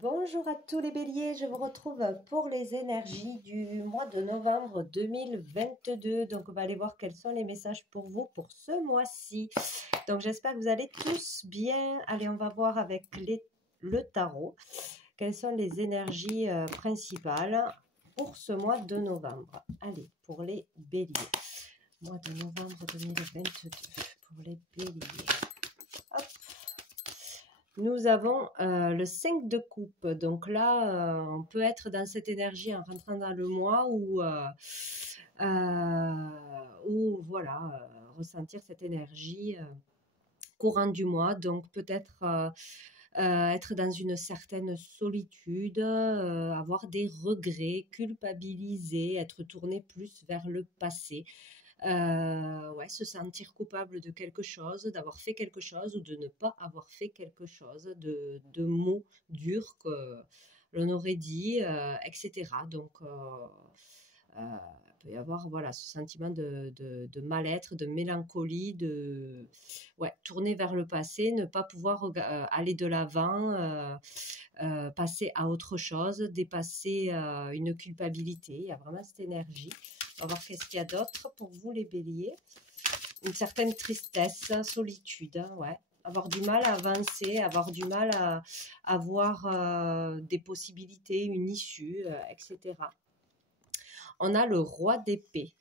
Bonjour à tous les béliers, je vous retrouve pour les énergies du mois de novembre 2022. Donc on va aller voir quels sont les messages pour vous pour ce mois-ci. Donc j'espère que vous allez tous bien. Allez, on va voir avec le tarot. Quelles sont les énergies principales pour ce mois de novembre? Allez, pour les béliers. Mois de novembre 2022 pour les béliers. Hop. Nous avons le 5 de coupe. Donc là, on peut être dans cette énergie en rentrant dans le mois ou voilà, ressentir cette énergie courant du mois. Donc peut-être être dans une certaine solitude, avoir des regrets, culpabiliser, être tourné plus vers le passé. Ouais, se sentir coupable de quelque chose, d'avoir fait quelque chose ou de ne pas avoir fait quelque chose, de mots durs que l'on aurait dit, etc. Donc, il peut y avoir voilà, ce sentiment de mal-être, de mélancolie, ouais, tourner vers le passé, ne pas pouvoir aller de l'avant, passer à autre chose, dépasser une culpabilité. Il y a vraiment cette énergie. On va voir qu'est-ce qu'il y a d'autre pour vous les béliers. Une certaine tristesse, solitude, hein, ouais. Avoir du mal à avancer, avoir du mal à avoir des possibilités, une issue, etc. On a le roi d'épée.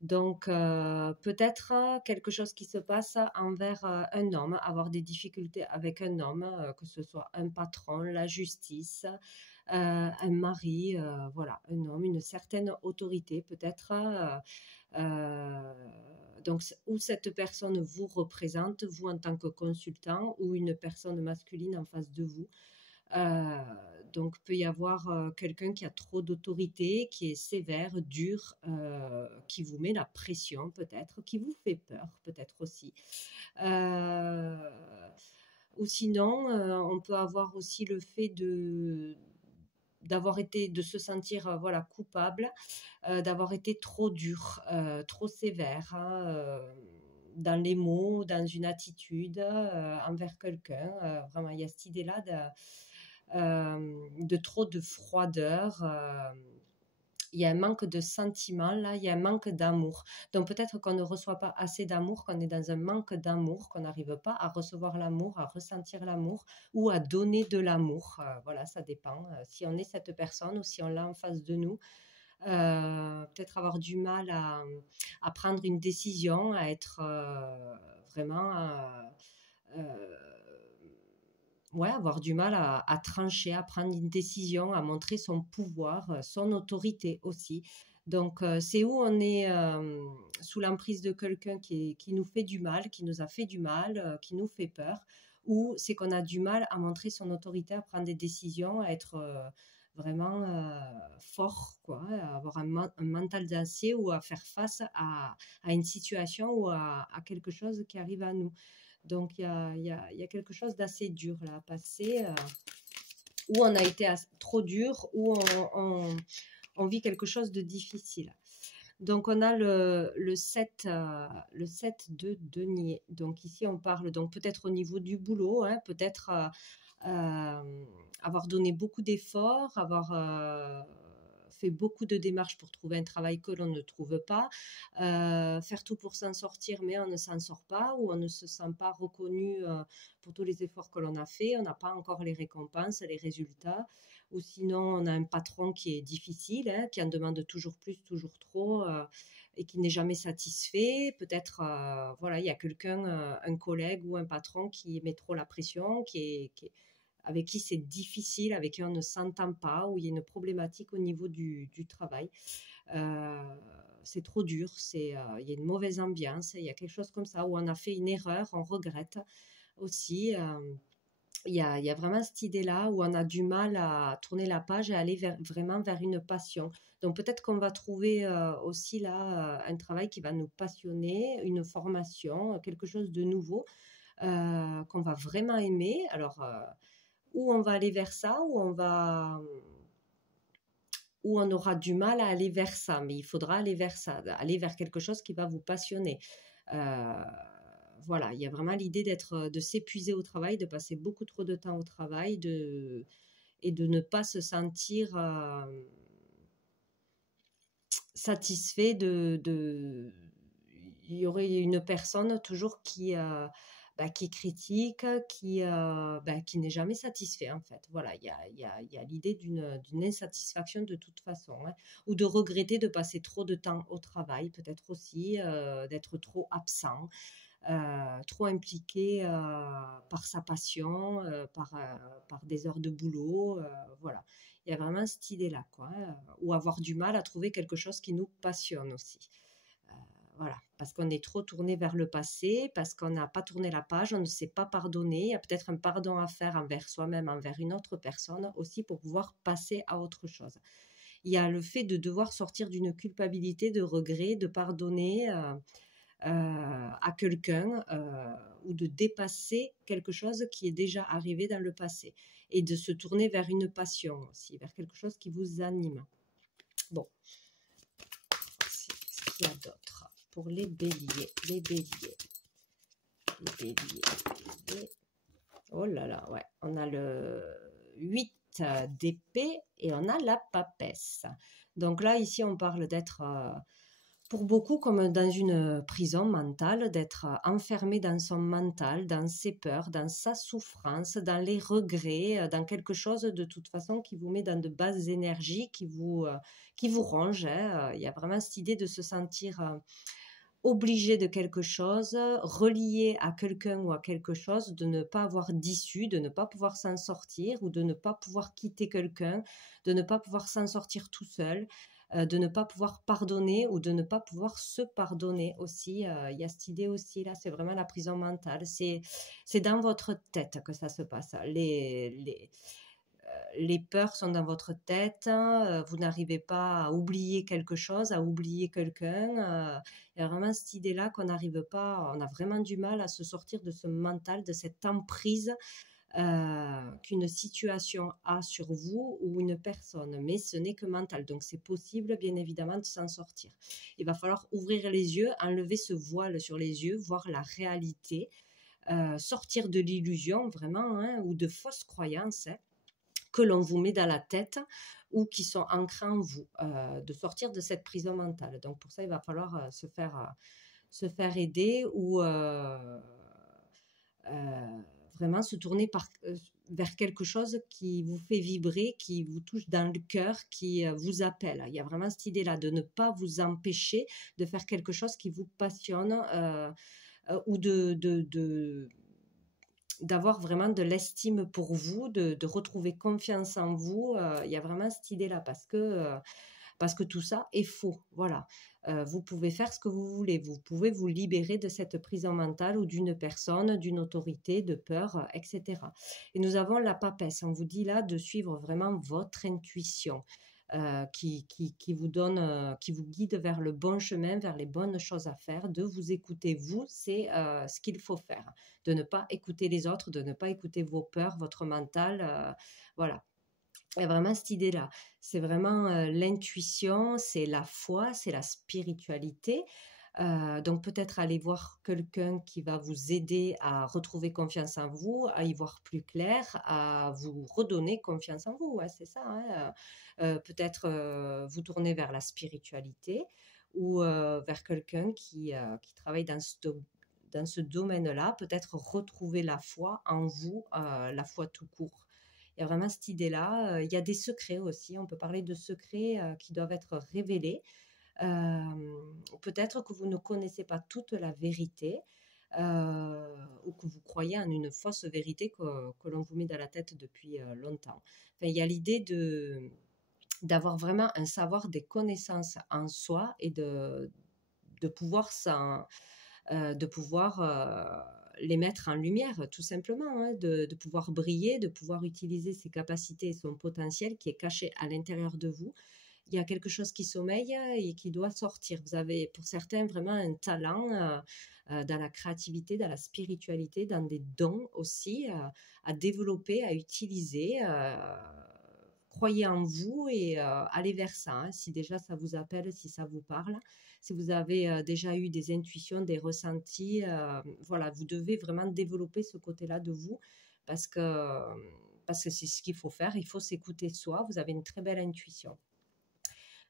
Donc, peut-être quelque chose qui se passe envers un homme, avoir des difficultés avec un homme, que ce soit un patron, la justice, un mari, voilà, un homme, une certaine autorité peut-être. Donc, ou cette personne vous représente, vous en tant que consultant, ou une personne masculine en face de vous. Euh, donc, peut y avoir quelqu'un qui a trop d'autorité, qui est sévère, dur, qui vous met la pression peut-être, qui vous fait peur peut-être aussi. Euh, ou sinon, on peut avoir aussi le fait de se sentir voilà coupable, d'avoir été trop dur, trop sévère, hein, dans les mots, dans une attitude envers quelqu'un. Vraiment, il y a cette idée-là de trop de froideur. Il y a un manque de sentiments, là, il y a un manque d'amour. Donc peut-être qu'on ne reçoit pas assez d'amour, qu'on est dans un manque d'amour, qu'on n'arrive pas à recevoir l'amour, à ressentir l'amour ou à donner de l'amour. Voilà, ça dépend. Si on est cette personne ou si on l'a en face de nous, peut-être avoir du mal à prendre une décision, à être vraiment... ouais, avoir du mal à trancher, à prendre une décision, à montrer son pouvoir, son autorité aussi. Donc, c'est où on est sous l'emprise de quelqu'un qui nous fait du mal, qui nous a fait du mal, qui nous fait peur, ou c'est qu'on a du mal à montrer son autorité, à prendre des décisions, à être vraiment fort, quoi, à avoir un mental d'acier ou à faire face à une situation ou à quelque chose qui arrive à nous. Donc, il y a quelque chose d'assez dur là à passer, où on a été trop dur, où on vit quelque chose de difficile. Donc, on a le 7 de denier. Donc, ici, on parle donc peut-être au niveau du boulot, hein, peut-être avoir donné beaucoup d'efforts, avoir fait beaucoup de démarches pour trouver un travail que l'on ne trouve pas, faire tout pour s'en sortir, mais on ne s'en sort pas, ou on ne se sent pas reconnu pour tous les efforts que l'on a fait, on n'a pas encore les récompenses, les résultats, ou sinon on a un patron qui est difficile, hein, qui en demande toujours plus, toujours trop, et qui n'est jamais satisfait. Peut-être, voilà, il y a quelqu'un, un collègue ou un patron qui met trop la pression, avec qui c'est difficile, avec qui on ne s'entend pas, où il y a une problématique au niveau du travail. Euh, c'est trop dur, il y a une mauvaise ambiance, il y a quelque chose comme ça, où on a fait une erreur, on regrette aussi. Il y a vraiment cette idée-là où on a du mal à tourner la page et aller vraiment vers une passion. Donc peut-être qu'on va trouver aussi là un travail qui va nous passionner, une formation, quelque chose de nouveau qu'on va vraiment aimer. Alors, où on va aller vers ça, où on aura du mal à aller vers ça, mais il faudra aller vers ça, aller vers quelque chose qui va vous passionner. Euh, voilà, il y a vraiment l'idée de s'épuiser au travail, de passer beaucoup trop de temps au travail, et de ne pas se sentir satisfait il y aurait une personne toujours qui critique, qui n'est jamais satisfait en fait. Voilà, il y a l'idée d'une insatisfaction de toute façon, hein, ou de regretter de passer trop de temps au travail, peut-être aussi, d'être trop absent, trop impliqué par sa passion, par des heures de boulot, voilà. Il y a vraiment cette idée-là, quoi, hein, ou avoir du mal à trouver quelque chose qui nous passionne aussi. Voilà, parce qu'on est trop tourné vers le passé, parce qu'on n'a pas tourné la page, on ne sait pas pardonner. Il y a peut-être un pardon à faire envers soi-même, envers une autre personne aussi pour pouvoir passer à autre chose. Il y a le fait de devoir sortir d'une culpabilité, de regret, de pardonner à quelqu'un ou de dépasser quelque chose qui est déjà arrivé dans le passé et de se tourner vers une passion aussi, vers quelque chose qui vous anime. Bon, qu'est-ce qu'il y a d'autre pour les béliers? Les béliers. Oh là là, ouais. On a le 8 d'épée et on a la papesse. Donc là, ici, on parle d'être, pour beaucoup, comme dans une prison mentale, d'être enfermé dans son mental, dans ses peurs, dans sa souffrance, dans les regrets, dans quelque chose de toute façon qui vous met dans de basses énergies, qui vous ronge, hein. Il y a vraiment cette idée de se sentir obligé de quelque chose, relié à quelqu'un ou à quelque chose, de ne pas avoir d'issue, de ne pas pouvoir s'en sortir ou de ne pas pouvoir quitter quelqu'un, de ne pas pouvoir s'en sortir tout seul, de ne pas pouvoir pardonner ou de ne pas pouvoir se pardonner aussi. Il y a cette idée aussi, là, c'est vraiment la prison mentale. C'est dans votre tête que ça se passe. Les peurs sont dans votre tête, vous n'arrivez pas à oublier quelque chose, à oublier quelqu'un. Il y a vraiment cette idée-là qu'on n'arrive pas, on a vraiment du mal à se sortir de ce mental, de cette emprise qu'une situation a sur vous ou une personne, mais ce n'est que mental, donc c'est possible bien évidemment de s'en sortir. Il va falloir ouvrir les yeux, enlever ce voile sur les yeux, voir la réalité, sortir de l'illusion vraiment, hein, ou de fausses croyances, hein, que l'on vous met dans la tête ou qui sont ancrés en vous, de sortir de cette prison mentale. Donc pour ça, il va falloir se faire aider ou vraiment se tourner vers quelque chose qui vous fait vibrer, qui vous touche dans le cœur, qui vous appelle. Il y a vraiment cette idée-là de ne pas vous empêcher de faire quelque chose qui vous passionne ou d'avoir vraiment de l'estime pour vous, de retrouver confiance en vous. Il y a vraiment cette idée-là parce que tout ça est faux. Voilà. Vous pouvez faire ce que vous voulez. Vous pouvez vous libérer de cette prison mentale ou d'une personne, d'une autorité, de peur, etc. Et nous avons la papesse. On vous dit là de suivre vraiment votre intuition. Qui vous donne, qui vous guide vers le bon chemin, vers les bonnes choses à faire, de vous écouter vous, c'est ce qu'il faut faire, de ne pas écouter les autres, de ne pas écouter vos peurs, votre mental, voilà. Il y a vraiment cette idée-là, c'est vraiment l'intuition, c'est la foi, c'est la spiritualité. Donc peut-être aller voir quelqu'un qui va vous aider à retrouver confiance en vous, à y voir plus clair, à vous redonner confiance en vous. Ouais, c'est ça, hein. Peut-être vous tourner vers la spiritualité ou vers quelqu'un qui travaille dans ce domaine-là. Peut-être retrouver la foi en vous, la foi tout court. Il y a vraiment cette idée-là. Il y a des secrets aussi. On peut parler de secrets qui doivent être révélés. Peut-être que vous ne connaissez pas toute la vérité ou que vous croyez en une fausse vérité que l'on vous met dans la tête depuis longtemps. Enfin, il y a l'idée d'avoir vraiment un savoir, des connaissances en soi et de pouvoir les mettre en lumière, tout simplement, hein, de pouvoir briller, de pouvoir utiliser ses capacités et son potentiel qui est caché à l'intérieur de vous. Il y a quelque chose qui sommeille et qui doit sortir. Vous avez, pour certains, vraiment un talent dans la créativité, dans la spiritualité, dans des dons aussi à développer, à utiliser. Croyez en vous et allez vers ça, hein, si déjà ça vous appelle, si ça vous parle. Si vous avez déjà eu des intuitions, des ressentis, voilà, vous devez vraiment développer ce côté-là de vous parce que parce que c'est ce qu'il faut faire, il faut s'écouter soi, vous avez une très belle intuition.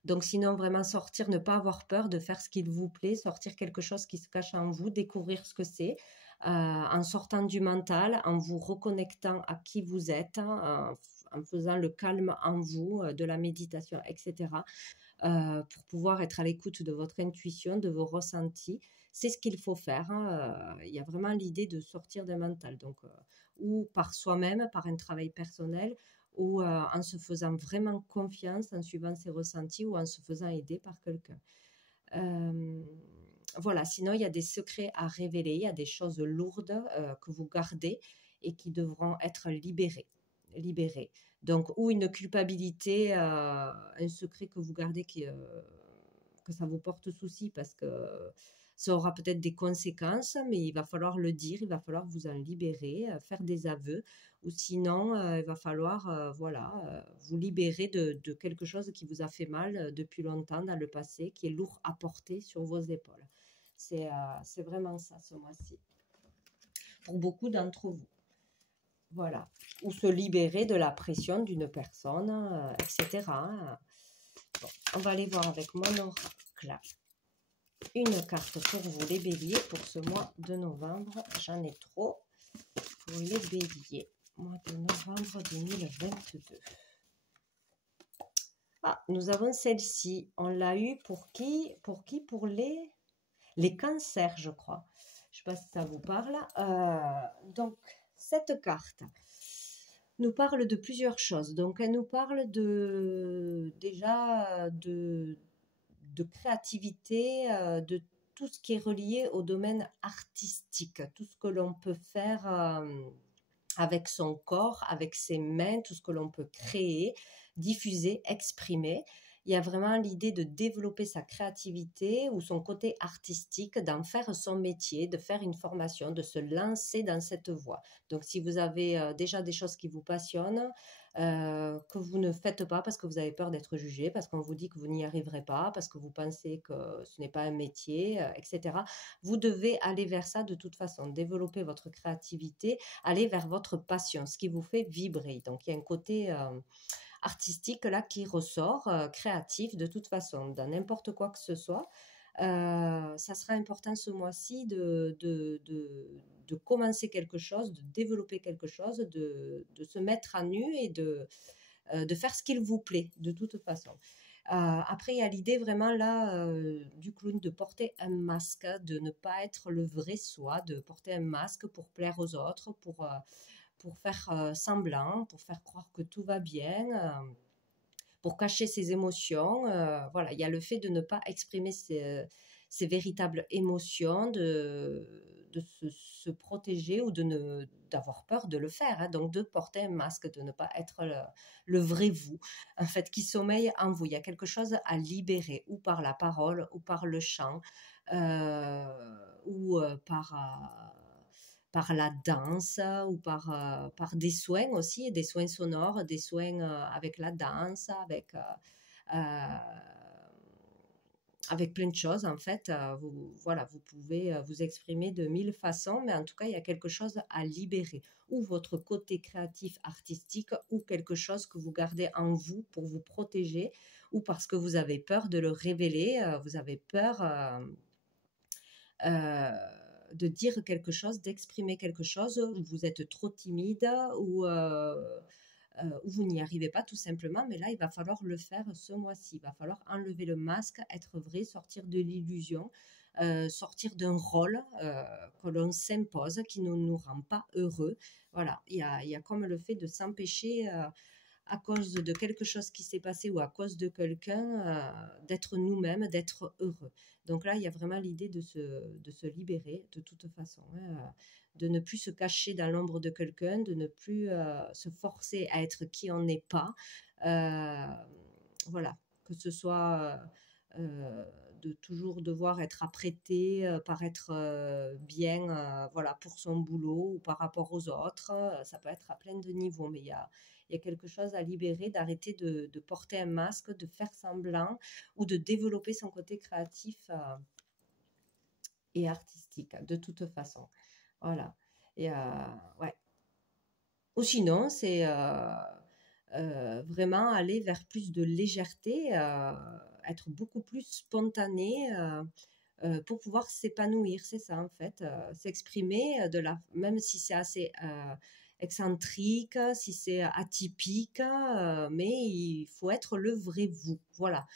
Donc sinon, vraiment sortir, ne pas avoir peur de faire ce qu'il vous plaît, sortir quelque chose qui se cache en vous, découvrir ce que c'est, en sortant du mental, en vous reconnectant à qui vous êtes, hein, en faisant le calme en vous, de la méditation, etc., pour pouvoir être à l'écoute de votre intuition, de vos ressentis. C'est ce qu'il faut faire, hein. Il y a vraiment l'idée de sortir d'un mental, donc, ou par soi-même, par un travail personnel, ou en se faisant vraiment confiance, en suivant ses ressentis ou en se faisant aider par quelqu'un. Euh, voilà, sinon il y a des secrets à révéler, il y a des choses lourdes que vous gardez et qui devront être libérées. Donc, ou une culpabilité, un secret que vous gardez que ça vous porte souci parce que ça aura peut-être des conséquences, mais il va falloir le dire, il va falloir vous en libérer, faire des aveux, ou sinon il va falloir voilà, vous libérer de quelque chose qui vous a fait mal depuis longtemps dans le passé, qui est lourd à porter sur vos épaules. C'est vraiment ça ce mois-ci, pour beaucoup d'entre vous. Voilà. Ou se libérer de la pression d'une personne, etc. Bon, on va aller voir avec mon oracle. Une carte pour vous les béliers pour ce mois de novembre. J'en ai trop pour les béliers. Mois de novembre 2022. Ah, nous avons celle-ci. On l'a eu pour qui? Pour les cancers, je crois. Je ne sais pas si ça vous parle. Donc, cette carte nous parle de plusieurs choses. Donc, elle nous parle déjà de créativité, de tout ce qui est relié au domaine artistique, tout ce que l'on peut faire avec son corps, avec ses mains, tout ce que l'on peut créer, diffuser, exprimer. Il y a vraiment l'idée de développer sa créativité ou son côté artistique, d'en faire son métier, de faire une formation, de se lancer dans cette voie. Donc, si vous avez déjà des choses qui vous passionnent, que vous ne faites pas parce que vous avez peur d'être jugé, parce qu'on vous dit que vous n'y arriverez pas, parce que vous pensez que ce n'est pas un métier, etc. Vous devez aller vers ça de toute façon, développer votre créativité, aller vers votre passion, ce qui vous fait vibrer. Donc, il y a un côté artistique là qui ressort, créatif de toute façon, dans n'importe quoi que ce soit. Ça sera important ce mois-ci de commencer quelque chose, de développer quelque chose, de se mettre à nu et de faire ce qu'il vous plaît de toute façon. Après, il y a l'idée vraiment là du clown de porter un masque, de ne pas être le vrai soi, de porter un masque pour plaire aux autres, pour faire semblant, pour faire croire que tout va bien, pour cacher ses émotions. Voilà, il y a le fait de ne pas exprimer ses véritables émotions, de se protéger ou d'avoir peur de le faire, hein, donc de porter un masque, de ne pas être le vrai vous, en fait, qui sommeille en vous. Il y a quelque chose à libérer, ou par la parole, ou par le chant, ou par la danse ou par des soins aussi, des soins sonores, des soins avec la danse, avec plein de choses en fait. Voilà, vous pouvez vous exprimer de mille façons, mais en tout cas, il y a quelque chose à libérer, ou votre côté créatif, artistique, ou quelque chose que vous gardez en vous pour vous protéger, ou parce que vous avez peur de le révéler, vous avez peur euh, de dire quelque chose, d'exprimer quelque chose, où vous êtes trop timide ou vous n'y arrivez pas tout simplement, mais là, il va falloir le faire ce mois-ci. Il va falloir enlever le masque, être vrai, sortir de l'illusion, sortir d'un rôle que l'on s'impose, qui ne nous rend pas heureux. Voilà, il y a comme le fait de s'empêcher à cause de quelque chose qui s'est passé ou à cause de quelqu'un, d'être nous-mêmes, d'être heureux. Donc là, il y a vraiment l'idée de se libérer de toute façon, hein, de ne plus se cacher dans l'ombre de quelqu'un, de ne plus se forcer à être qui on n'est pas. Voilà, que ce soit de toujours devoir être apprêté, paraître bien voilà, pour son boulot ou par rapport aux autres. Ça peut être à plein de niveaux, mais il y a quelque chose à libérer, d'arrêter de porter un masque, de faire semblant ou de développer son côté créatif et artistique, de toute façon. Voilà. Et ouais. Ou sinon, c'est vraiment aller vers plus de légèreté, être beaucoup plus spontané pour pouvoir s'épanouir. C'est ça, en fait, s'exprimer même si c'est assez excentrique, si c'est atypique, mais il faut être le vrai vous. Voilà.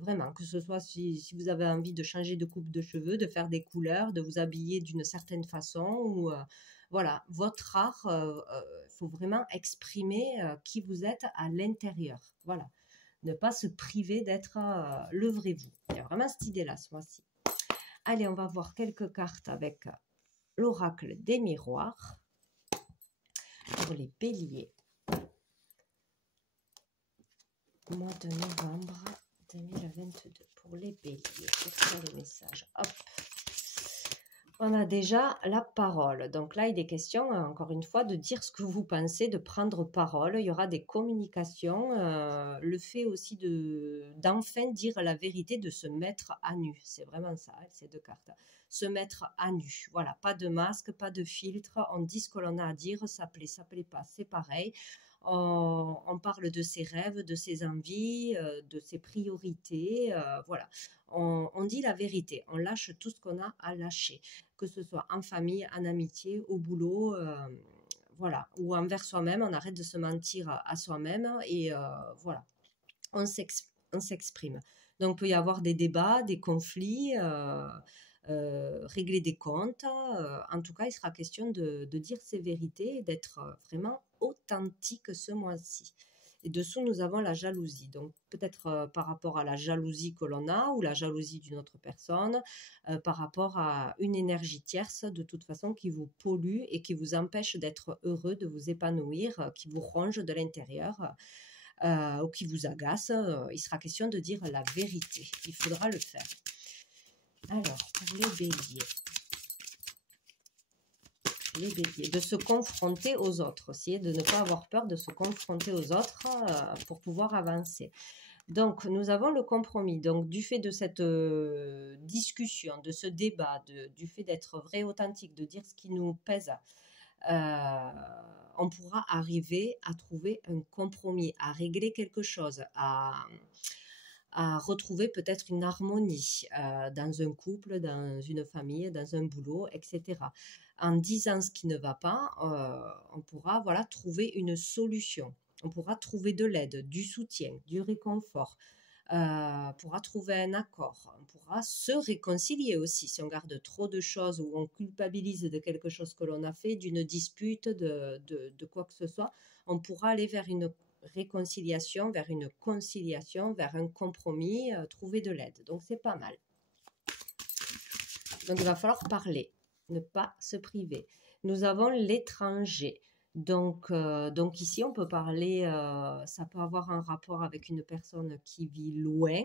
Vraiment, que ce soit si vous avez envie de changer de coupe de cheveux, de faire des couleurs, de vous habiller d'une certaine façon, ou voilà, votre art, faut vraiment exprimer qui vous êtes à l'intérieur. Voilà, ne pas se priver d'être le vrai vous. Il y a vraiment cette idée-là ce mois-ci. Allez, on va voir quelques cartes avec l'oracle des miroirs pour les béliers. Mois de novembre 2022 pour les béliers. Quels sont les messages? Hop. On a déjà la parole. Donc là, il est question, encore une fois, de dire ce que vous pensez, de prendre parole. Il y aura des communications. Le fait aussi d'enfin dire la vérité, de se mettre à nu. C'est vraiment ça, ces deux cartes. Se mettre à nu. Voilà, pas de masque, pas de filtre. On dit ce que l'on a à dire, ça plaît pas. C'est pareil. On parle de ses rêves, de ses envies, de ses priorités. Voilà, on dit la vérité. On lâche tout ce qu'on a à lâcher, que ce soit en famille, en amitié, au boulot, voilà, ou envers soi-même. On arrête de se mentir à soi-même et voilà, on s'exprime. Donc, il peut y avoir des débats, des conflits, régler des comptes. En tout cas, il sera question de dire ses vérités et d'être vraiment authentique ce mois-ci. Et dessous, nous avons la jalousie. Donc, peut-être par rapport à la jalousie que l'on a ou la jalousie d'une autre personne, par rapport à une énergie tierce, de toute façon, qui vous pollue et qui vous empêche d'être heureux, de vous épanouir, qui vous ronge de l'intérieur. Ou qui vous agace, il sera question de dire la vérité. Il faudra le faire. Alors, pour les béliers, de se confronter aux autres aussi, de ne pas avoir peur de se confronter aux autres pour pouvoir avancer. Donc, nous avons le compromis. Donc, du fait de cette discussion, de ce débat, du fait d'être vrai, authentique, de dire ce qui nous pèse, on pourra arriver à trouver un compromis, à régler quelque chose, à retrouver peut-être une harmonie dans un couple, dans une famille, dans un boulot, etc. En disant ce qui ne va pas, on pourra trouver une solution. On pourra trouver de l'aide, du soutien, du réconfort. On pourra trouver un accord. On pourra se réconcilier aussi. Si on garde trop de choses ou on culpabilise de quelque chose que l'on a fait, d'une dispute, de quoi que ce soit, on pourra aller vers une réconciliation, vers une conciliation, vers un compromis, trouver de l'aide. Donc, c'est pas mal. Donc, il va falloir parler, ne pas se priver. Nous avons l'étranger. Donc ici, on peut parler, ça peut avoir un rapport avec une personne qui vit loin,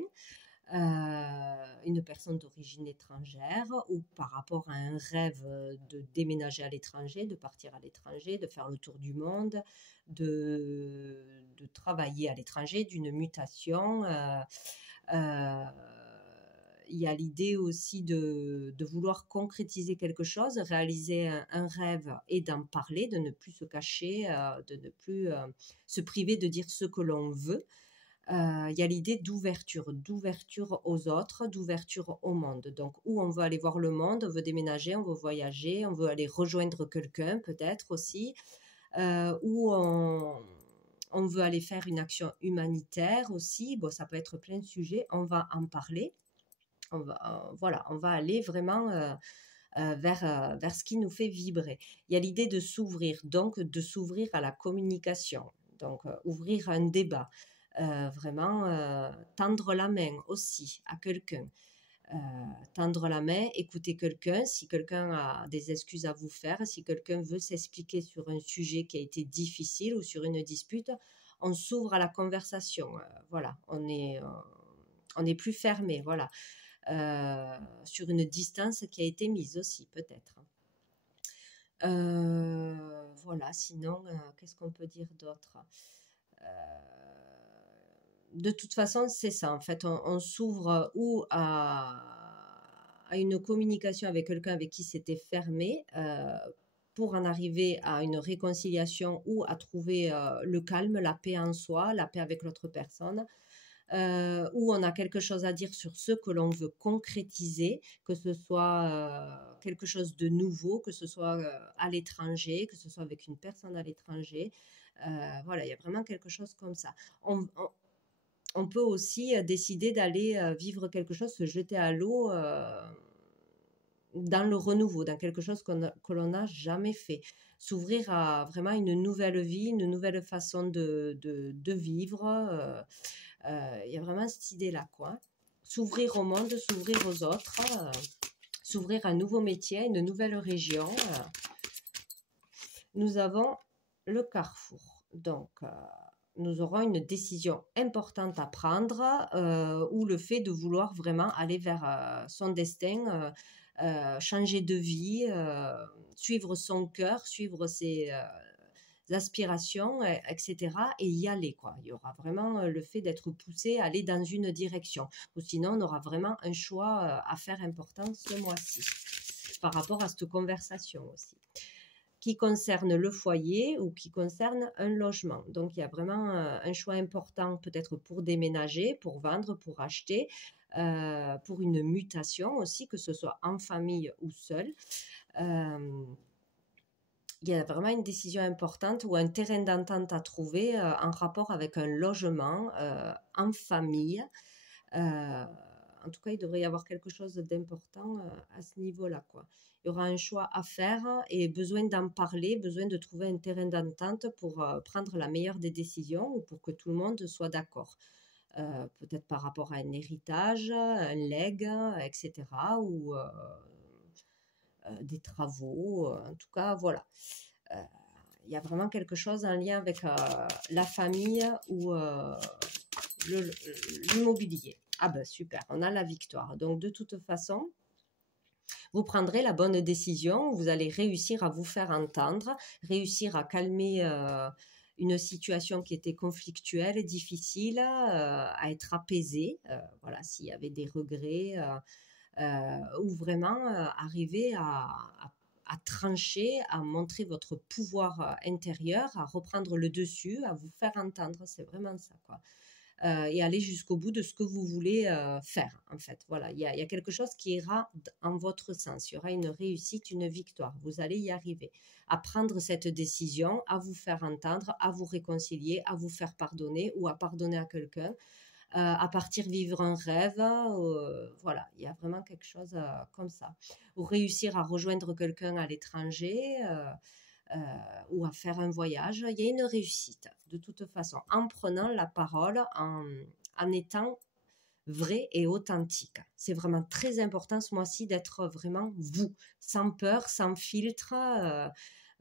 une personne d'origine étrangère, ou par rapport à un rêve de déménager à l'étranger, de partir à l'étranger, de faire le tour du monde, de travailler à l'étranger, d'une mutation. Il y a l'idée aussi de vouloir concrétiser quelque chose, réaliser un rêve et d'en parler, de ne plus se cacher, de ne plus se priver de dire ce que l'on veut. Il y a l'idée d'ouverture aux autres, d'ouverture au monde. Donc, où on veut aller voir le monde, on veut déménager, on veut voyager, on veut aller rejoindre quelqu'un peut-être aussi, où on veut aller faire une action humanitaire aussi. Bon, ça peut être plein de sujets, on va en parler. On va aller vraiment vers ce qui nous fait vibrer. Il y a l'idée de s'ouvrir, donc de s'ouvrir à la communication, donc ouvrir un débat, vraiment tendre la main aussi à quelqu'un. Tendre la main, écouter quelqu'un, si quelqu'un a des excuses à vous faire, si quelqu'un veut s'expliquer sur un sujet qui a été difficile ou sur une dispute, on s'ouvre à la conversation. Voilà, on est plus fermé, voilà. Sur une distance qui a été mise aussi, peut-être. Voilà, sinon, qu'est-ce qu'on peut dire d'autre? De toute façon, c'est ça, en fait, on s'ouvre ou à une communication avec quelqu'un avec qui c'était fermé, pour en arriver à une réconciliation ou à trouver le calme, la paix en soi, la paix avec l'autre personne, où on a quelque chose à dire sur ce que l'on veut concrétiser, que ce soit quelque chose de nouveau, que ce soit à l'étranger, que ce soit avec une personne à l'étranger. Voilà, il y a vraiment quelque chose comme ça. On peut aussi décider d'aller vivre quelque chose, se jeter à l'eau dans le renouveau, dans quelque chose que l'on n'a jamais fait. S'ouvrir à vraiment une nouvelle vie, une nouvelle façon de vivre. Il y a vraiment cette idée-là, quoi. S'ouvrir au monde, s'ouvrir aux autres, s'ouvrir à un nouveau métier, une nouvelle région. Nous avons le carrefour. Donc, nous aurons une décision importante à prendre ou le fait de vouloir vraiment aller vers son destin, changer de vie, suivre son cœur, suivre ses aspirations, etc. et y aller, quoi. Il y aura vraiment le fait d'être poussé à aller dans une direction. Ou sinon, on aura vraiment un choix à faire important ce mois-ci par rapport à cette conversation aussi, qui concerne le foyer ou qui concerne un logement. Donc, il y a vraiment un choix important peut-être pour déménager, pour vendre, pour acheter, pour une mutation aussi, que ce soit en famille ou seul. Il y a vraiment une décision importante ou un terrain d'entente à trouver en rapport avec un logement en famille. En tout cas, il devrait y avoir quelque chose d'important à ce niveau-là, quoi. Il y aura un choix à faire et besoin d'en parler, besoin de trouver un terrain d'entente pour prendre la meilleure des décisions ou pour que tout le monde soit d'accord. Peut-être par rapport à un héritage, un legs, etc. ou des travaux. En tout cas, voilà. Il y a vraiment quelque chose en lien avec la famille ou l'immobilier. Ah ben super, on a la victoire. Donc de toute façon, vous prendrez la bonne décision, vous allez réussir à vous faire entendre, réussir à calmer une situation qui était conflictuelle, difficile, à être apaisée. Voilà, s'il y avait des regrets, ou vraiment arriver à trancher, à montrer votre pouvoir intérieur, à reprendre le dessus, à vous faire entendre. C'est vraiment ça, quoi. Et aller jusqu'au bout de ce que vous voulez faire, en fait. Voilà, il y a quelque chose qui ira en votre sens. Il y aura une réussite, une victoire. Vous allez y arriver. À prendre cette décision, à vous faire entendre, à vous réconcilier, à vous faire pardonner ou à pardonner à quelqu'un. À partir vivre un rêve, voilà, il y a vraiment quelque chose comme ça. Ou réussir à rejoindre quelqu'un à l'étranger ou à faire un voyage, il y a une réussite de toute façon, en prenant la parole, en étant vrai et authentique. C'est vraiment très important ce mois-ci d'être vraiment vous, sans peur, sans filtre.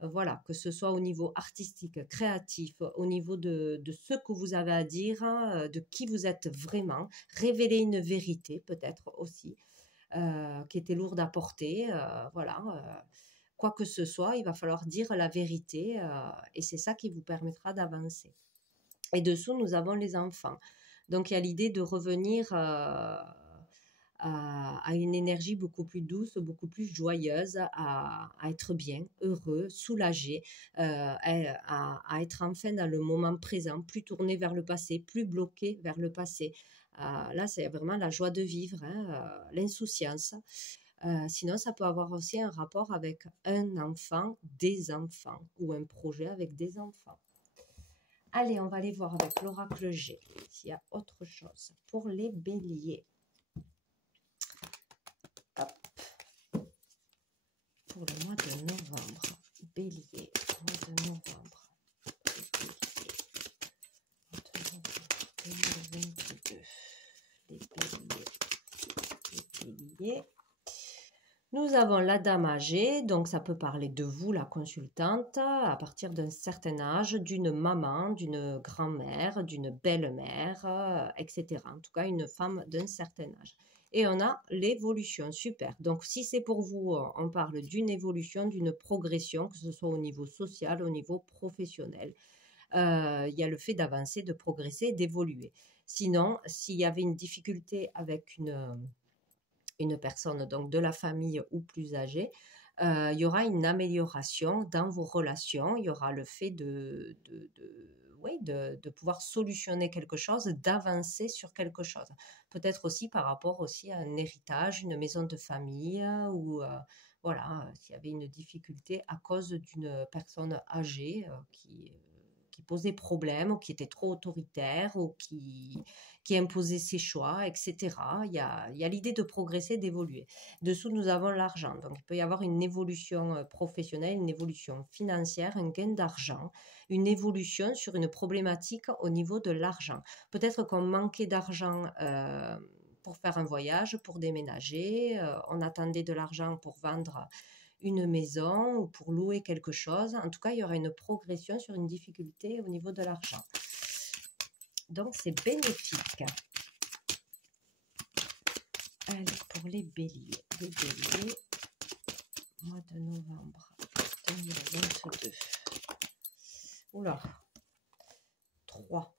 Voilà, que ce soit au niveau artistique, créatif, au niveau de ce que vous avez à dire, de qui vous êtes vraiment, révéler une vérité peut-être aussi, qui était lourde à porter, voilà, quoi que ce soit, il va falloir dire la vérité, et c'est ça qui vous permettra d'avancer. Et dessous, nous avons les enfants. Donc il y a l'idée de revenir à une énergie beaucoup plus douce, beaucoup plus joyeuse, à être bien, heureux, soulagé, à être enfin dans le moment présent, plus tourné vers le passé, plus bloqué vers le passé. Là, c'est vraiment la joie de vivre, hein, l'insouciance. Sinon, ça peut avoir aussi un rapport avec un enfant, des enfants, ou un projet avec des enfants. Allez, on va aller voir avec l'oracle G s'il y a autre chose pour les béliers. Hop. Pour le mois de novembre, bélier, mois de novembre, bélier, 2022, les béliers. Nous avons la dame âgée, donc ça peut parler de vous, la consultante, à partir d'un certain âge, d'une maman, d'une grand-mère, d'une belle-mère, etc. En tout cas, une femme d'un certain âge. Et on a l'évolution, super. Donc si c'est pour vous, on parle d'une évolution, d'une progression, que ce soit au niveau social, au niveau professionnel. Il y a le fait d'avancer, de progresser, d'évoluer. Sinon, s'il y avait une difficulté avec une personne donc de la famille ou plus âgée, il y aura une amélioration dans vos relations. Il y aura le fait oui, de pouvoir solutionner quelque chose, d'avancer sur quelque chose. Peut-être aussi par rapport aussi à un héritage, une maison de famille ou voilà, s'il y avait une difficulté à cause d'une personne âgée qui posait problème ou qui était trop autoritaire ou qui imposait ses choix, etc. Il y a l'idée de progresser, d'évoluer. Dessous, nous avons l'argent. Donc, il peut y avoir une évolution professionnelle, une évolution financière, un gain d'argent, une évolution sur une problématique au niveau de l'argent. Peut-être qu'on manquait d'argent pour faire un voyage, pour déménager, on attendait de l'argent pour vendre une maison ou pour louer quelque chose. En tout cas, il y aura une progression sur une difficulté au niveau de l'argent. Donc, c'est bénéfique. Allez, pour les béliers. Les béliers, mois de novembre 2022. Oula, 3.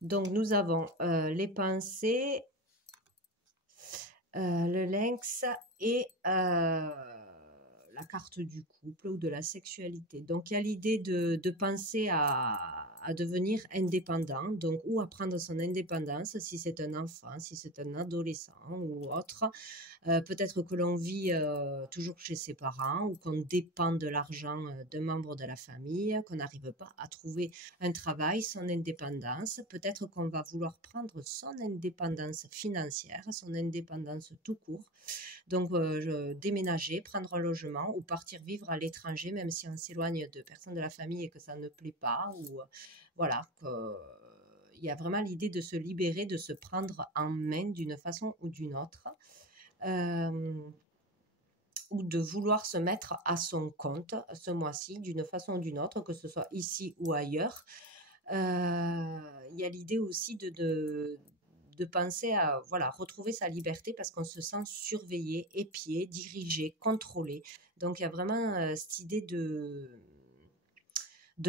Donc, nous avons les pensées, le lynx et la carte du couple ou de la sexualité. Donc, il y a l'idée de penser à devenir indépendant, donc ou à prendre son indépendance si c'est un enfant, si c'est un adolescent ou autre. Peut-être que l'on vit toujours chez ses parents ou qu'on dépend de l'argent d'un membre de la famille, qu'on n'arrive pas à trouver un travail, son indépendance. Peut-être qu'on va vouloir prendre son indépendance financière, son indépendance tout court. Donc, déménager, prendre un logement ou partir vivre à l'étranger, même si on s'éloigne de personnes de la famille et que ça ne plaît pas. Ou voilà, il y a vraiment l'idée de se libérer, de se prendre en main d'une façon ou d'une autre. Ou de vouloir se mettre à son compte ce mois-ci d'une façon ou d'une autre, que ce soit ici ou ailleurs. Il y a l'idée aussi de penser à voilà, retrouver sa liberté parce qu'on se sent surveillé, épié, dirigé, contrôlé. Donc il y a vraiment cette idée de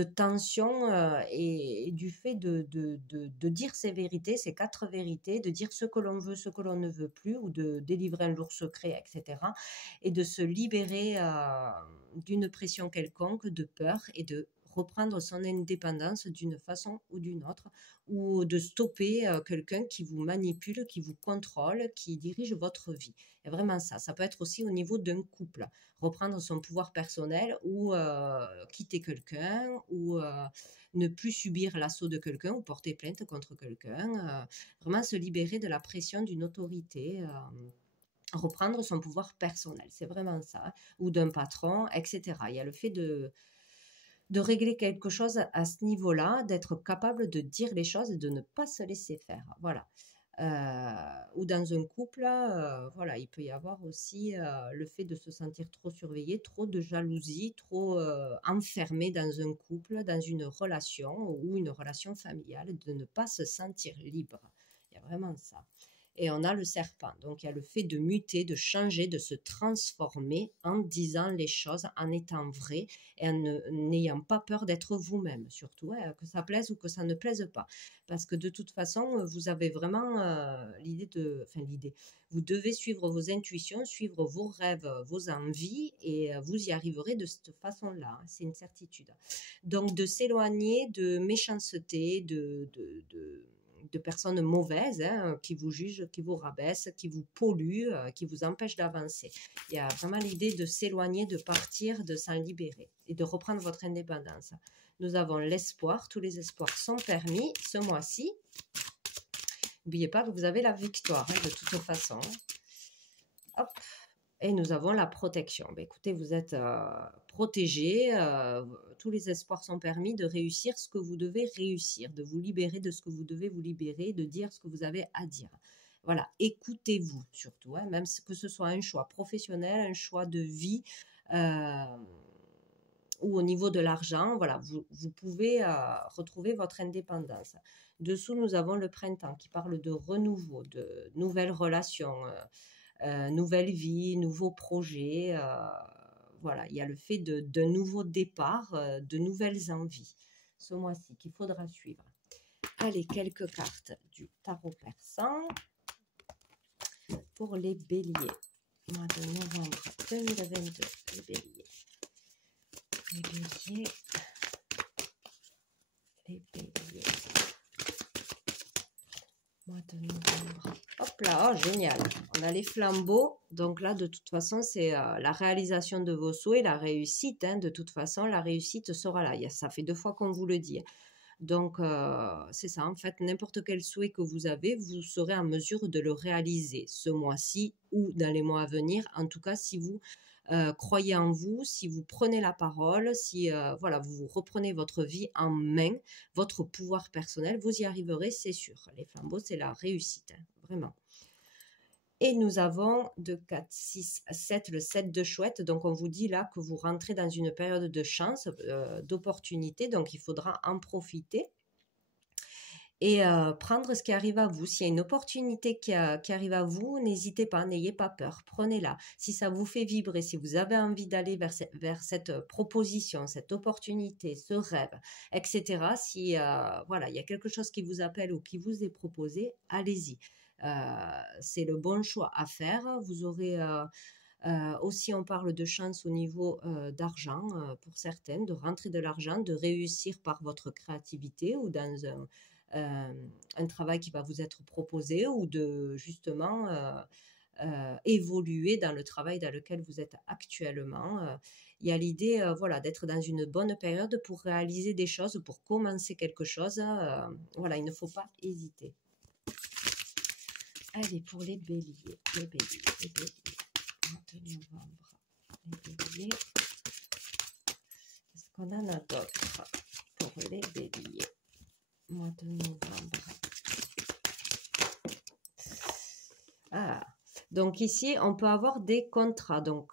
tension et du fait de dire ses vérités, ses 4 vérités, de dire ce que l'on veut, ce que l'on ne veut plus, ou de délivrer un lourd secret, etc. Et de se libérer d'une pression quelconque, de peur, et de reprendre son indépendance d'une façon ou d'une autre, ou de stopper quelqu'un qui vous manipule, qui vous contrôle, qui dirige votre vie. Il y a vraiment ça. Ça peut être aussi au niveau d'un couple. Reprendre son pouvoir personnel ou quitter quelqu'un ou ne plus subir l'assaut de quelqu'un ou porter plainte contre quelqu'un. Vraiment se libérer de la pression d'une autorité. Reprendre son pouvoir personnel, c'est vraiment ça. Ou d'un patron, etc. Il y a le fait de régler quelque chose à ce niveau-là, d'être capable de dire les choses et de ne pas se laisser faire. Voilà. Ou dans un couple, voilà, il peut y avoir aussi le fait de se sentir trop surveillé, trop de jalousie, trop enfermé dans un couple, dans une relation ou une relation familiale, de ne pas se sentir libre. Il y a vraiment ça. Et on a le serpent, donc il y a le fait de muter, de changer, de se transformer en disant les choses, en étant vrai et en n'ayant pas peur d'être vous-même, surtout, que ça plaise ou que ça ne plaise pas. Parce que de toute façon, vous avez vraiment vous devez suivre vos intuitions, suivre vos rêves, vos envies, et vous y arriverez de cette façon-là, c'est une certitude. Donc de s'éloigner de méchanceté, de personnes mauvaises qui vous jugent, qui vous rabaissent, qui vous polluent, qui vous empêchent d'avancer. Il y a vraiment l'idée de s'éloigner, de partir, de s'en libérer et de reprendre votre indépendance. Nous avons l'espoir, tous les espoirs sont permis ce mois-ci. N'oubliez pas que vous avez la victoire de toute façon. Hop. Et nous avons la protection. Écoutez, vous êtes protégés, tous les espoirs sont permis de réussir ce que vous devez réussir, de vous libérer de ce que vous devez vous libérer, de dire ce que vous avez à dire. Voilà, écoutez-vous surtout, même que ce soit un choix professionnel, un choix de vie ou au niveau de l'argent, voilà, vous pouvez retrouver votre indépendance. Dessous, nous avons le printemps qui parle de renouveau, de nouvelles relations, nouvelle vie, nouveaux projets. Voilà, il y a le fait d'un nouveau départ, de nouvelles envies ce mois-ci qu'il faudra suivre. Allez, quelques cartes du tarot persan pour les béliers. mois de novembre 2022, les béliers. Les béliers. Les béliers. Mois de novembre. Hop là, oh, génial. On a les flambeaux. Donc là, de toute façon, c'est la réalisation de vos souhaits, la réussite. Hein, de toute façon, la réussite sera là. Ça fait 2 fois qu'on vous le dit. Donc, c'est ça. En fait, n'importe quel souhait que vous avez, vous serez en mesure de le réaliser ce mois-ci ou dans les mois à venir. En tout cas, si vous croyez en vous, si vous prenez la parole, si voilà, vous reprenez votre vie en main, votre pouvoir personnel, vous y arriverez, c'est sûr. Les flambeaux, c'est la réussite, hein, vraiment. Et nous avons 2, 4, 6, 7, le 7 de chouette. Donc, on vous dit là que vous rentrez dans une période de chance, d'opportunité. Donc, il faudra en profiter et prendre ce qui arrive à vous. S'il y a une opportunité qui arrive à vous, n'hésitez pas, n'ayez pas peur, prenez-la. Si ça vous fait vibrer, si vous avez envie d'aller vers cette proposition, cette opportunité, ce rêve, etc., si voilà, il y a quelque chose qui vous appelle ou qui vous est proposé, allez-y. C'est le bon choix à faire. Vous aurez aussi, on parle de chance au niveau d'argent pour certaines, de rentrer de l'argent, de réussir par votre créativité ou dans un travail qui va vous être proposé ou de justement évoluer dans le travail dans lequel vous êtes actuellement. Il y a l'idée voilà, d'être dans une bonne période pour réaliser des choses, pour commencer quelque chose. Voilà, il ne faut pas hésiter. Allez, pour les béliers, les béliers, les béliers. Mois de novembre, les béliers. Qu'est-ce qu'on en a d'autre pour les béliers? Mois de novembre. Ah, donc ici, on peut avoir des contrats. Donc,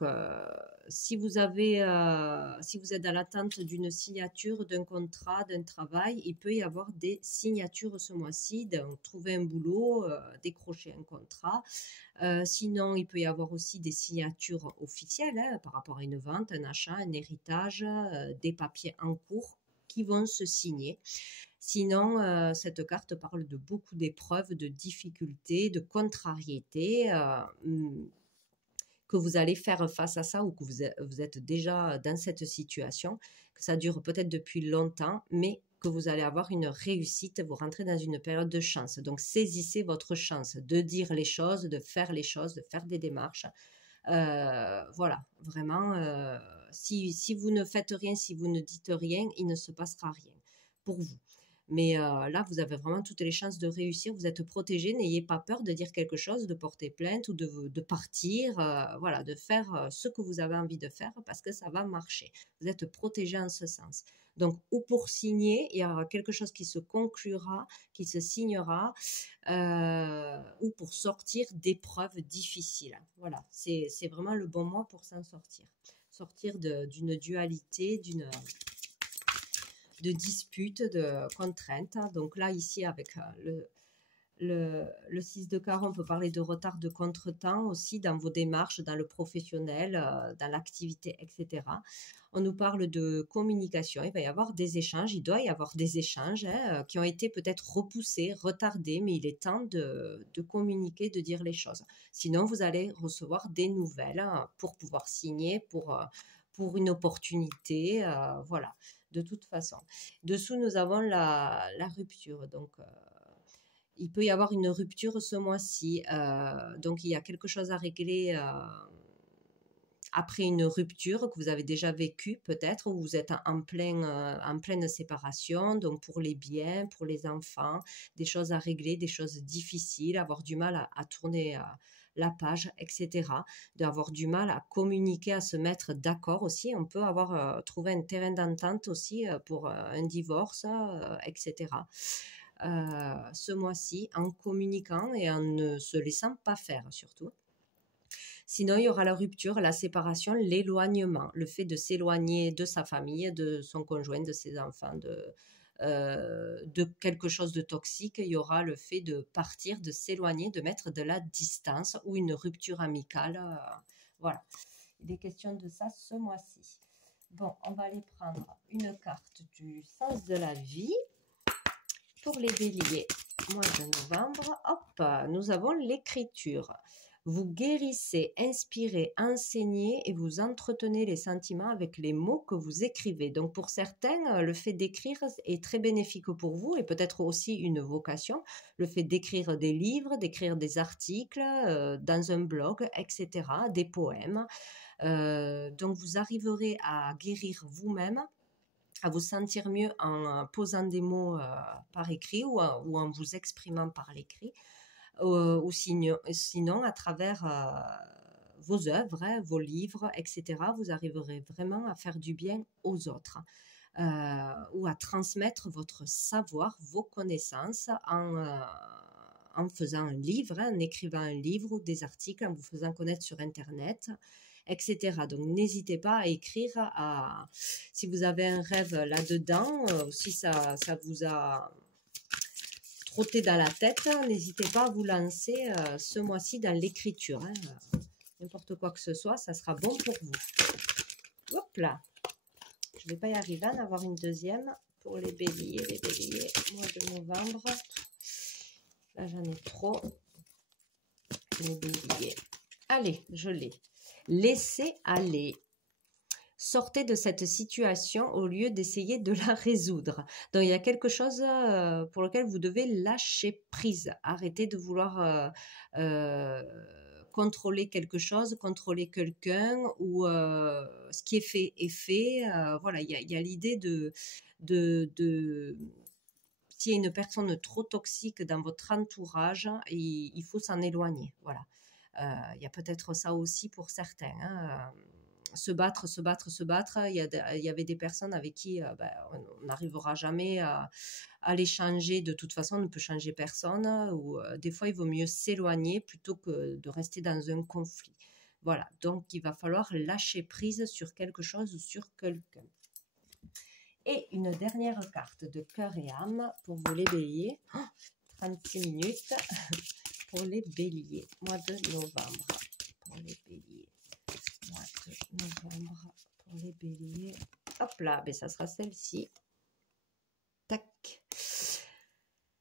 si vous êtes dans l'attente d'une signature, d'un contrat, d'un travail, il peut y avoir des signatures ce mois-ci, donc trouver un boulot, décrocher un contrat. Sinon, il peut y avoir aussi des signatures officielles hein, par rapport à une vente, un achat, un héritage, des papiers en cours qui vont se signer. Sinon, cette carte parle de beaucoup d'épreuves, de difficultés, de contrariétés que vous allez faire face à ça ou que vous êtes déjà dans cette situation, que ça dure peut-être depuis longtemps, mais que vous allez avoir une réussite, vous rentrez dans une période de chance. Donc, saisissez votre chance de dire les choses, de faire les choses, de faire des démarches. Voilà, vraiment, si vous ne faites rien, si vous ne dites rien, il ne se passera rien pour vous. Mais là, vous avez vraiment toutes les chances de réussir. Vous êtes protégé. N'ayez pas peur de dire quelque chose, de porter plainte ou de partir. Voilà, de faire ce que vous avez envie de faire parce que ça va marcher. Vous êtes protégé en ce sens. Donc, ou pour signer, il y aura quelque chose qui se conclura, qui se signera, ou pour sortir d'épreuves difficiles. Voilà, c'est vraiment le bon mois pour s'en sortir. Sortir d'une dualité, de disputes, de contraintes. Donc là, ici, avec le 6 de carreau, on peut parler de retard, de contretemps aussi dans vos démarches, dans le professionnel, dans l'activité, etc. On nous parle de communication. Il va y avoir des échanges, il doit y avoir des échanges hein, qui ont été peut-être repoussés, retardés, mais il est temps de communiquer, de dire les choses. Sinon, vous allez recevoir des nouvelles hein, pour pouvoir signer, pour une opportunité. Voilà, de toute façon. Dessous, nous avons la rupture. Donc, il peut y avoir une rupture ce mois-ci. Donc, il y a quelque chose à régler après une rupture que vous avez déjà vécue peut-être, ou vous êtes en pleine séparation, donc pour les biens, pour les enfants, des choses à régler, des choses difficiles, avoir du mal à tourner la page, etc. D'avoir du mal à communiquer, à se mettre d'accord aussi. On peut avoir trouvé un terrain d'entente aussi pour un divorce, etc. Ce mois-ci, en communiquant et en ne se laissant pas faire surtout. Sinon, il y aura la rupture, la séparation, l'éloignement, le fait de s'éloigner de sa famille, de son conjoint, de ses enfants, de quelque chose de toxique. Il y aura le fait de partir, de s'éloigner, de mettre de la distance ou une rupture amicale. Voilà, il est question de ça ce mois-ci. Bon, on va aller prendre une carte du sens de la vie pour les béliers. Mois de novembre, hop, nous avons l'écriture. Vous guérissez, inspirez, enseignez et vous entretenez les sentiments avec les mots que vous écrivez. Donc pour certains, le fait d'écrire est très bénéfique pour vous et peut-être aussi une vocation. Le fait d'écrire des livres, d'écrire des articles dans un blog, etc., des poèmes. Donc vous arriverez à guérir vous-même, à vous sentir mieux en posant des mots par écrit ou en vous exprimant par l'écrit. Ou sinon à travers vos œuvres, hein, vos livres, etc., vous arriverez vraiment à faire du bien aux autres ou à transmettre votre savoir, vos connaissances en faisant un livre, hein, en écrivant un livre ou des articles, en vous faisant connaître sur Internet, etc. Donc n'hésitez pas à écrire, si vous avez un rêve là-dedans, si ça vous a trotté dans la tête, n'hésitez pas à vous lancer ce mois-ci dans l'écriture. Hein. N'importe quoi que ce soit, ça sera bon pour vous. Hop là. Je ne vais pas y arriver à en avoir une deuxième pour les béliers. Les béliers, mois de novembre. Là, j'en ai trop. Les béliers. Allez, je l'ai. Laissez aller. Sortez de cette situation au lieu d'essayer de la résoudre. Donc, il y a quelque chose pour lequel vous devez lâcher prise. Arrêtez de vouloir contrôler quelque chose, contrôler quelqu'un ou ce qui est fait est fait. Voilà, il y a l'idée de s'il y a une personne trop toxique dans votre entourage, il faut s'en éloigner. Voilà. Il y a peut-être ça aussi pour certains. Hein. Se battre. Il y avait des personnes avec qui on n'arrivera jamais à les changer. De toute façon, on ne peut changer personne. Ou des fois, il vaut mieux s'éloigner plutôt que de rester dans un conflit. Voilà, donc il va falloir lâcher prise sur quelque chose ou sur quelqu'un. Et une dernière carte de cœur et âme pour vous les béliers. 36 minutes pour les béliers. Mois de novembre pour les béliers. Mois de novembre pour les béliers. Hop là, ben ça sera celle-ci. Tac.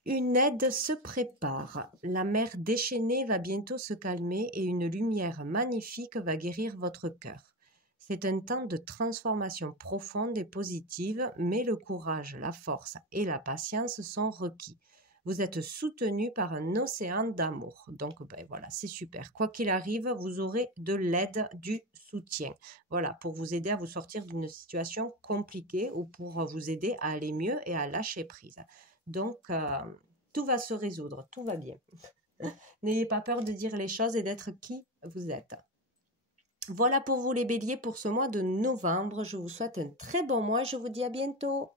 Une aide se prépare. La mer déchaînée va bientôt se calmer et une lumière magnifique va guérir votre cœur. C'est un temps de transformation profonde et positive, mais le courage, la force et la patience sont requis. Vous êtes soutenu par un océan d'amour. Donc, ben voilà, c'est super. Quoi qu'il arrive, vous aurez de l'aide, du soutien. Voilà, pour vous aider à vous sortir d'une situation compliquée ou pour vous aider à aller mieux et à lâcher prise. Donc, tout va se résoudre, tout va bien. N'ayez pas peur de dire les choses et d'être qui vous êtes. Voilà pour vous les béliers pour ce mois de novembre. Je vous souhaite un très bon mois. Je vous dis à bientôt.